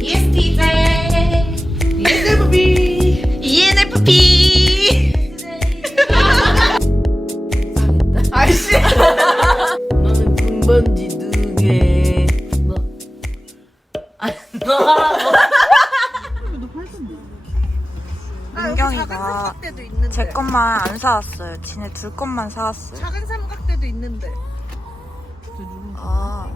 ESTJ ENFP ENFP 아이씨 너는 군번지 두 개. 너. 아, 너 하라고. 민경이가 제 것만 안 사왔어요. 지네 둘 것만 사왔어요. 작은 삼각대도 있는데 아.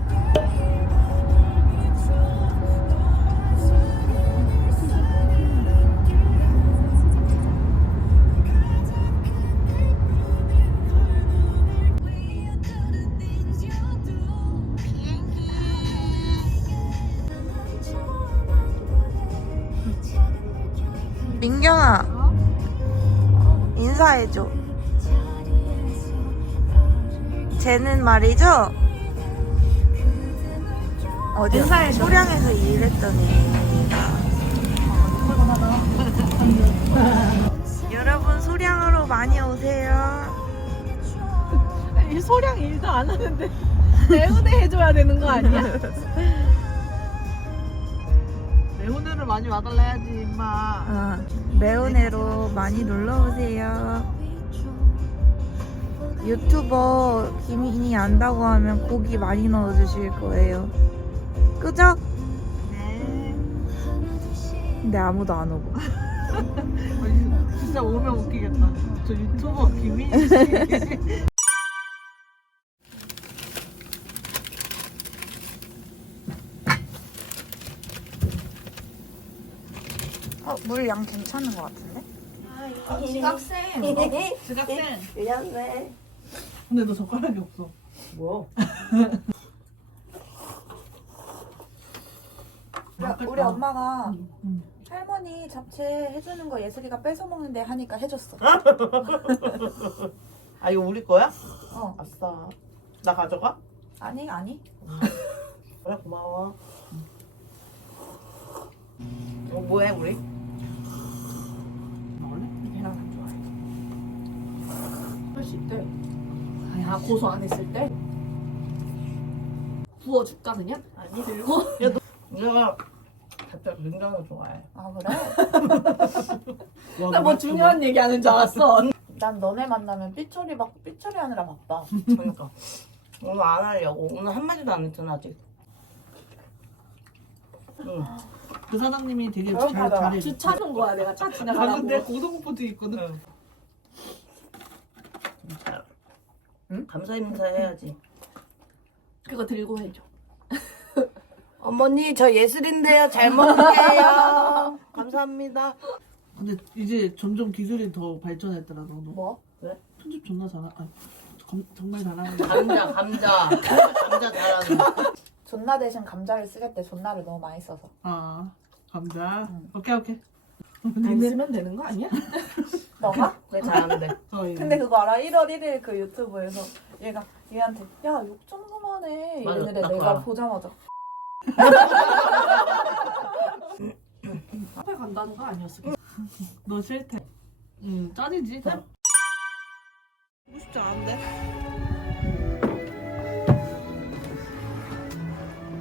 민경아. 인사해줘. 쟤는 말이죠? 어디 소량에서 일했던 애입니다 여러분 소량으로 많이 오세요. 이 소량 일도 안 하는데 매운애 해줘야 되는 거 아니야? 매운애를 많이 와달라 해야지 임마. 어, 매운애로 많이 놀러오세요. 유튜버 김인이 안다고 하면 고기 많이 넣어주실 거예요. 그죠? 네. 근데 아무도 안 오고. 진짜 오면 웃기겠다. 저 유튜버 김민희 물 양 괜찮은 것 같은데? 지각생 지각생 미안해. 근데 너 젓가락이 없어 뭐? 우리, 우리 엄마가 응. 할머니 잡채 해주는 거 예슬이가 뺏어 먹는데 하니까 해줬어. 아, 이거 우리 거야? 어, 아싸. 나 가져가? 아니 아니. 그래, 고마워. 어, 뭐해, 우리? 계란 안 좋 할수 있대 아 고소 안 했을 때 구워줄까 그냥? 아니, 들고? 내가 갑자기 굉장히 좋아해. 아 그래? 나뭐 중요한 얘기하는 줄 알았어 난 너네 만나면 삐처리 막 삐처리 하느라 바빠. 그러니까. 오늘 안 하려고. 오늘 한 마디도 안 했잖아, 아직. 응. 그 사장님이 되게 잘. 잘해 주차는 거야 내가 차아 지나가라고 근데 고소공포증 있거든 응. 잘. 응? 감사 인사 해야지. 그거 들고 해줘 어머니 저 예술인데요. 잘 먹을게요. 감사합니다. 근데 이제 점점 기술이 더 발전했더라 너도 뭐? 편집 존나 잘하 아, 검- 정말 잘하는 거 감자 감자 감자 잘하는. 존나 대신 감자를 쓰겠대. 존나를 너무 많이 써서. 아 감자 응. 오케이 오케이 안 쓰면 되는 거 아니야? 너가? 그게 잘하는데. 어, 예. 근데 그거 알아? 1월 1일 그 유튜브에서 얘가 얘한테 야욕좀 그만해 맞아, 이랬는데 나 내가 그거 알아. 보자마자 앞에 간다는 거 아니었어? 너 싫대 응 짜리지 다 보고 싶지 않은데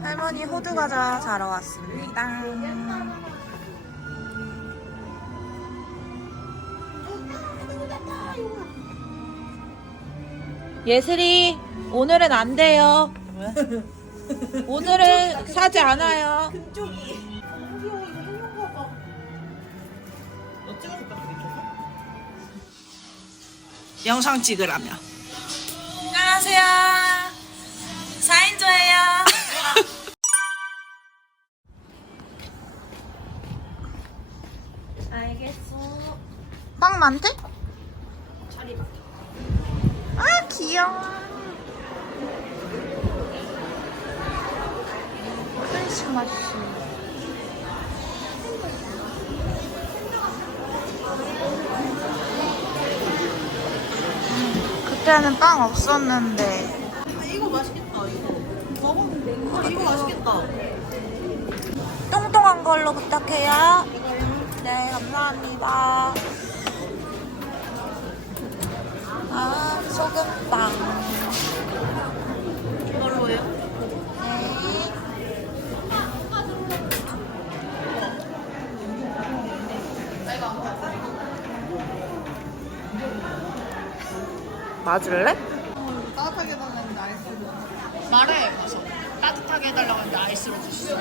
할머니 호두 과자 사러 왔습니다. 예슬이 오늘은 안 돼요. 오늘은 사지 않아요. 너 찍어줄까 그게 좀? 영상 찍으라며 안녕하세요. 4인조예요. 알겠어. 빵 많대? 아 귀여워. 크리스마스. 그때는 빵 없었는데. 이거 맛있겠다 이거. 먹어. 이거 맛있겠다. 똥똥한 걸로 부탁해요. 네, 감사합니다. 아, 소금빵. 이걸로 해요? 네. 맞을래? 따뜻하게 해달라는데 아이스를. 말해 가서 따뜻하게 해달라고 했는데 아이스로 주시죠.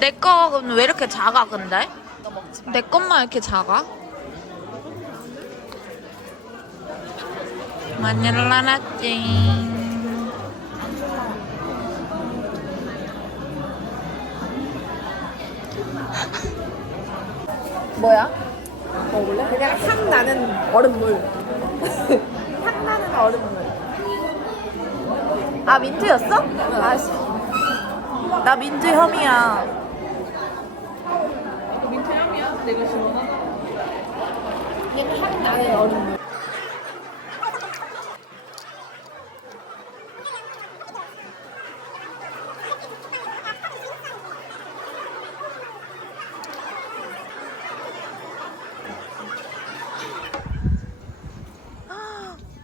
내 거는 왜 이렇게 작아 근데? 내 것만 이렇게 작아? 마닐라 라떼 뭐야? 먹을래? 그냥 향 나는 얼음물. 향 나는 얼음물. 아 민트였어? 아씨 나 민트 혐이야 민트 향이야? 내가 시원하다. 그냥 향 나는 얼음물.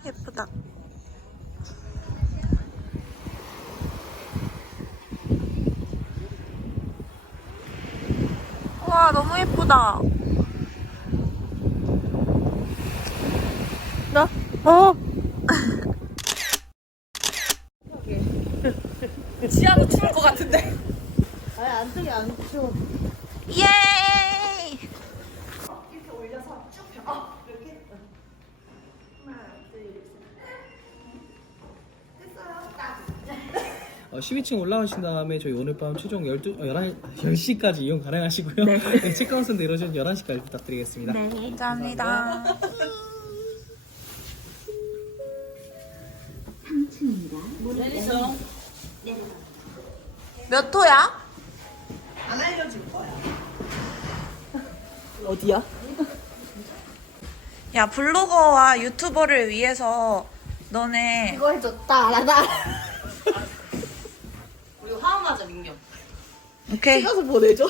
예쁘다 와 너무 예쁘다 나? 어? 지하도 추울 것 같은데. 아니 안쪽에 안 추워. 예이 어, 12층 올라오신 다음에 저희 오늘 밤 최종 12, 어, 11, 10시까지 이용 가능하시고요. 네. 체크아웃은 내려준 11시까지 부탁드리겠습니다. 네 감사합니다 몇 호야? 안 알려줄 거야. 어디야? 야 블로거와 유튜버를 위해서 너네 이거 해줬다. 나다. 화음하자 민경. 오케이 찍어서 보내줘.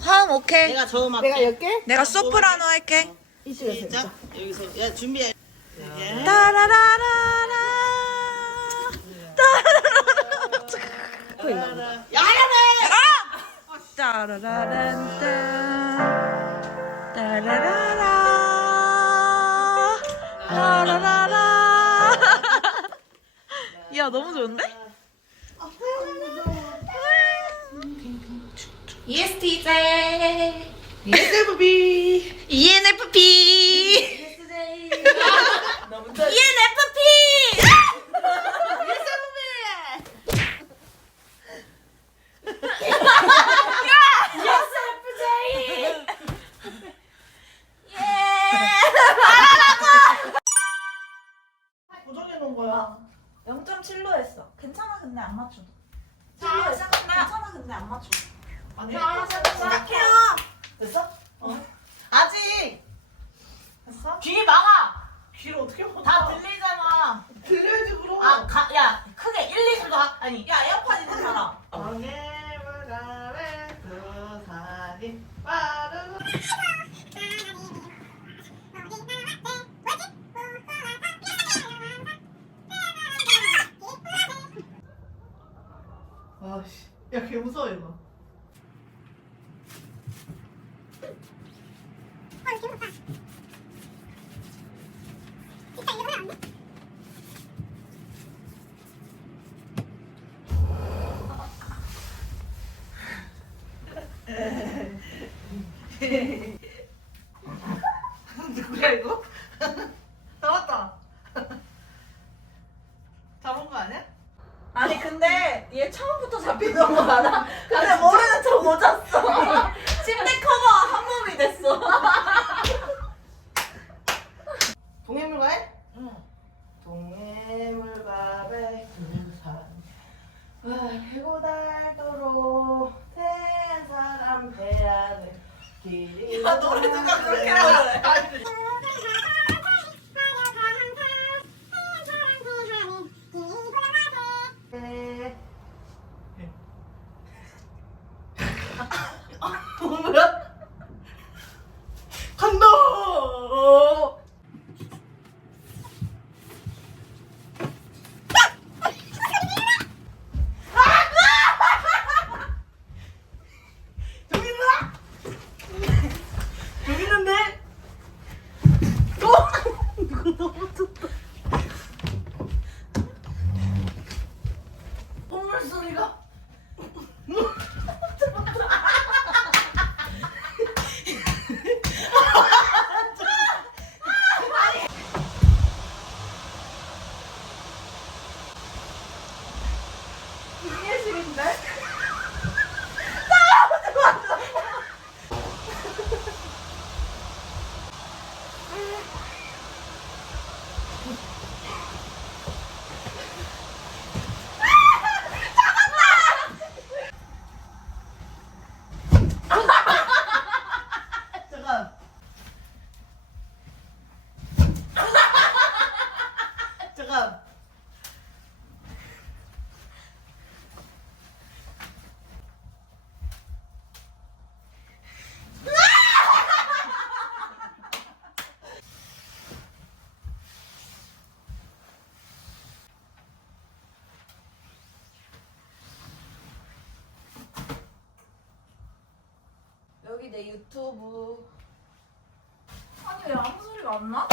화음 오케이 내가 저음 할게. 내가 열게. 내가 소프라노 할게 시작. 여기서 야 준비해. 예. 따라라라라 야야네. 따라라란따 따라라라 따라라라 야 너무 좋은데? Yes, teacher. Yes, ENFP. ENFP. 아니, 야, 에어팟 있는 사람. 방해물 가래 두 산이 빠르고. 아씨, 야, 걔 무서워 이거. 누구야 이거? 나왔다. 잡은 거 아니야? 아니 근데 얘 처음부터 잡히는 거 알아? 소리가? 여기 내 유튜브. 아니 왜 아무 소리가 안 나?